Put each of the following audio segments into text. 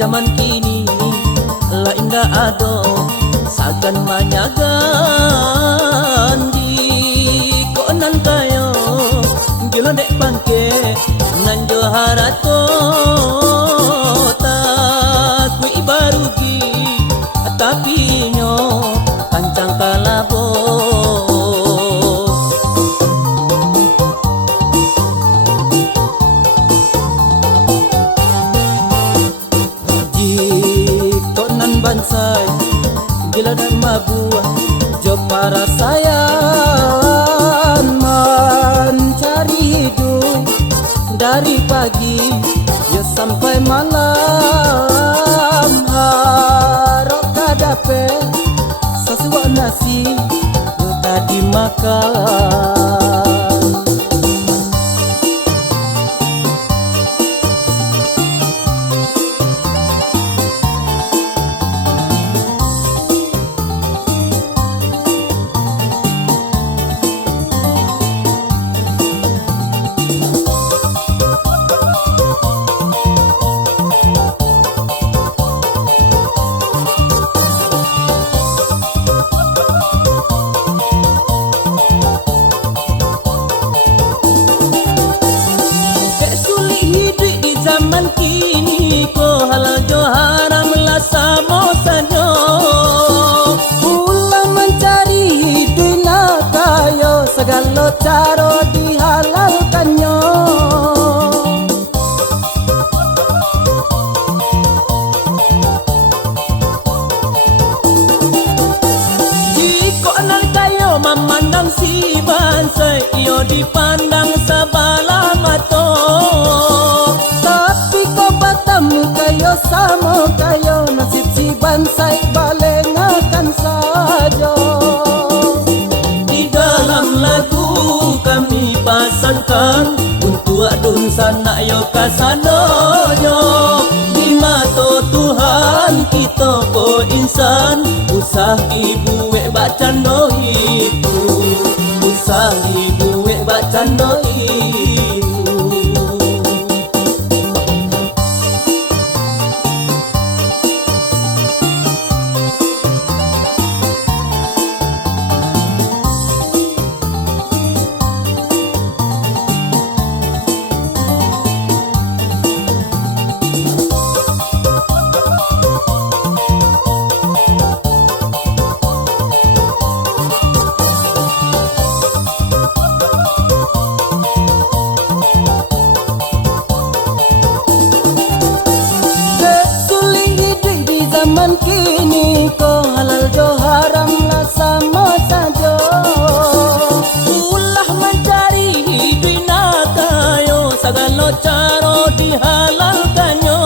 zaman kini la indah ado sagan manyagan di konan kayo gila dek bangke nan joharato tak kui barugi tapi nyo kancang kalabo bansai gila dan mabuah jo para sayan mencari hidup dari pagi ya sampai malam harap kadape sesuatu nasi yang tadi makan. Zaman kini ko halal jo haram lah samo sajo ulah mencari dunia kayo segala cara dihalalkannya jika nal kayo memandang si bansai iyo dipandang sabalah mato kayo sama kayo nasib si bansai balengakan saja. Di dalam lagu kami pasangkan untuk adun sana yo kasanoyo di mata Tuhan kita ko insan usah ibu bacan no itu usah ibu bacan no itu. Zaman kini ko halal jo haram lah sama saja ulah mencari dunia kayo segala cara dihalalkannya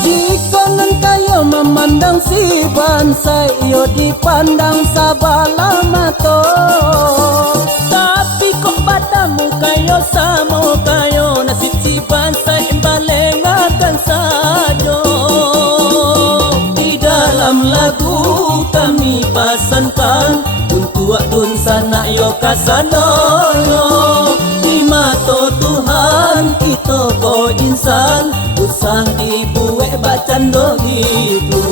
jika nan kayo memandang si bansai yo dipandang sabalah mato batamu kayo samo kayo nasib si bansai balengakan sajo di dalam lagu kami pasankan untuk adun sana yo kasanoyo di mata Tuhan kita ko insan usah dibuek bacan do itu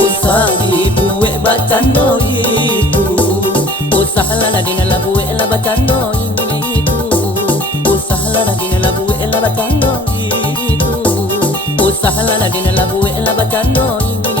usah dibuek bacan do itu usahlah dina labu ela bacando ini itu usahlah dina labu ela bacando itu usahlah dina labu ela bacando ini